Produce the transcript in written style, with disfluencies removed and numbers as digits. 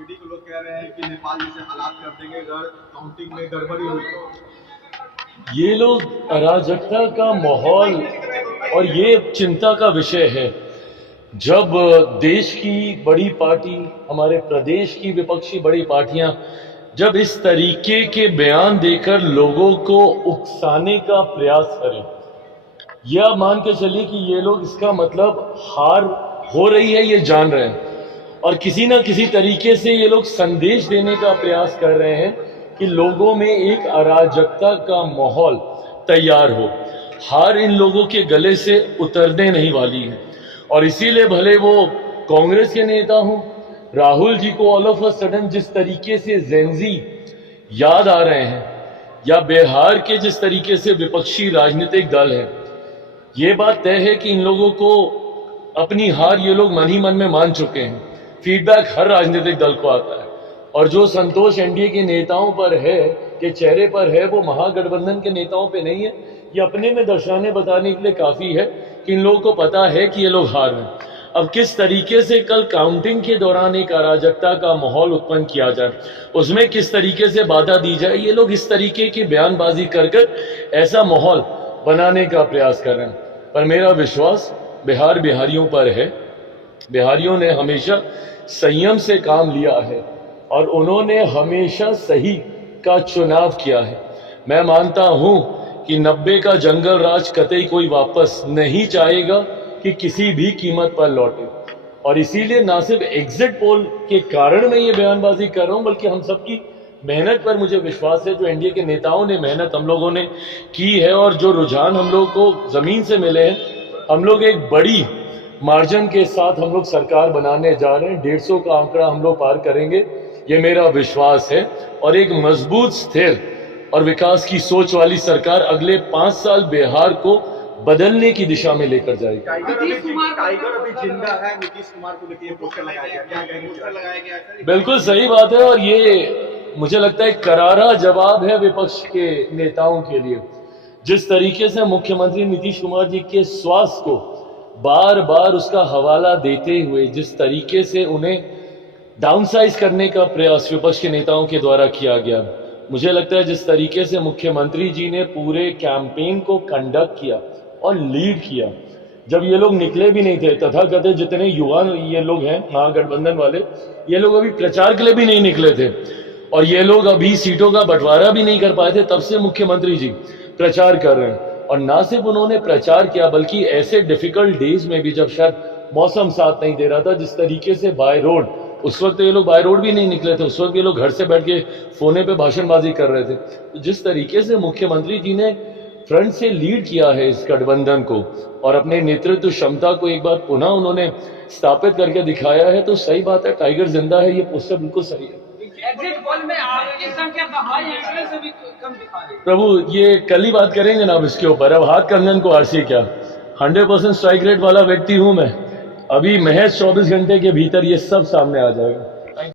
ED को लोग कह रहे हैं कि नेपाल जैसे हालात कर देंगे अगर काउंटिंग में गड़बड़ी हुई तो। ये लोग अराजकता का माहौल और ये चिंता का विषय है। जब देश की बड़ी पार्टी, हमारे प्रदेश की विपक्षी बड़ी पार्टियां जब इस तरीके के बयान देकर लोगों को उकसाने का प्रयास करें, यह मान के चलिए कि ये लोग इसका मतलब हार हो रही है ये जान रहे हैं और किसी ना किसी तरीके से ये लोग संदेश देने का प्रयास कर रहे हैं कि लोगों में एक अराजकता का माहौल तैयार हो। हार इन लोगों के गले से उतरने नहीं वाली है और इसीलिए भले वो कांग्रेस के नेता हों, राहुल जी को ऑल ऑफ अ सडन जिस तरीके से जेंजी याद आ रहे हैं या बिहार के जिस तरीके से विपक्षी राजनीतिक दल है, ये बात तय है कि इन लोगों को अपनी हार ये लोग मन ही मन में मान चुके हैं। फीडबैक हर राजनीतिक दल को आता है और जो संतोष एनडीए के नेताओं पर है, के चेहरे पर है, वो महागठबंधन के नेताओं पे नहीं है। ये अपने में दर्शाने बताने के लिए काफी है कि इन लोगों को पता है कि ये लोग हार हैं। अब किस तरीके से कल काउंटिंग के दौरान एक अराजकता का माहौल उत्पन्न किया जाए, उसमें किस तरीके से बाधा दी जाए, ये लोग इस तरीके की बयानबाजी कर ऐसा माहौल बनाने का प्रयास कर रहे हैं। पर मेरा विश्वास बिहारियों पर है। बिहारियों ने हमेशा संयम से काम लिया है और उन्होंने हमेशा सही का चुनाव किया है। मैं मानता हूं कि 90 का जंगल राज कतई कोई वापस नहीं चाहेगा कि किसी भी कीमत पर लौटे और इसीलिए ना सिर्फ एग्जिट पोल के कारण मैं ये बयानबाजी कर रहा हूं, बल्कि हम सबकी मेहनत पर मुझे विश्वास है। जो एनडीए के नेताओं ने मेहनत हम लोगों ने की है और जो रुझान हम लोग को जमीन से मिले हैं, हम लोग एक बड़ी मार्जिन के साथ हम लोग सरकार बनाने जा रहे हैं। 150 का आंकड़ा हम लोग पार करेंगे, ये मेरा विश्वास है। और एक मजबूत, स्थिर और विकास की सोच वाली सरकार अगले 5 साल बिहार को बदलने की दिशा में लेकर जाएगी। टाइगर अभी जिंदा है, नीतीश कुमार को लेकर पोस्टर लगाया गया। बिल्कुल सही बात है और ये मुझे लगता है करारा जवाब है विपक्ष के नेताओं के लिए। जिस तरीके से मुख्यमंत्री नीतीश कुमार जी के स्वास्थ्य को बार बार उसका हवाला देते हुए जिस तरीके से उन्हें डाउनसाइज करने का प्रयास विपक्ष के नेताओं के द्वारा किया गया, मुझे लगता है जिस तरीके से मुख्यमंत्री जी ने पूरे कैंपेन को कंडक्ट किया और लीड किया, जब ये लोग निकले भी नहीं थे, तथाकथित जितने युवा ये लोग हैं महागठबंधन वाले, ये लोग अभी प्रचार के लिए भी नहीं निकले थे और ये लोग अभी सीटों का बंटवारा भी नहीं कर पाए थे, तब से मुख्यमंत्री जी प्रचार कर रहे हैं। और ना सिर्फ उन्होंने प्रचार किया बल्कि ऐसे डिफिकल्ट डेज में भी जब शायद मौसम साथ नहीं दे रहा था, जिस तरीके से बाय रोड, उस वक्त ये लोग बाय रोड भी नहीं निकले थे, उस वक्त ये लोग घर से बैठ के फोने पे भाषणबाजी कर रहे थे। तो जिस तरीके से मुख्यमंत्री जी ने फ्रंट से लीड किया है इस गठबंधन को और अपने नेतृत्व क्षमता को एक बार पुनः उन्होंने स्थापित करके दिखाया है, तो सही बात है, टाइगर जिंदा है, ये पोस्टर बिल्कुल सही है। एग्जिट पोल में आपकी संख्या तो हाई है, से भी कम दिखा रही है। प्रभु, ये कल ही बात करेंगे ना अब इसके ऊपर। अब हाथ कंगन को आरसी क्या, 100% स्ट्राइक रेट वाला व्यक्ति हूं मैं। अभी महज 24 घंटे के भीतर ये सब सामने आ जाएगा।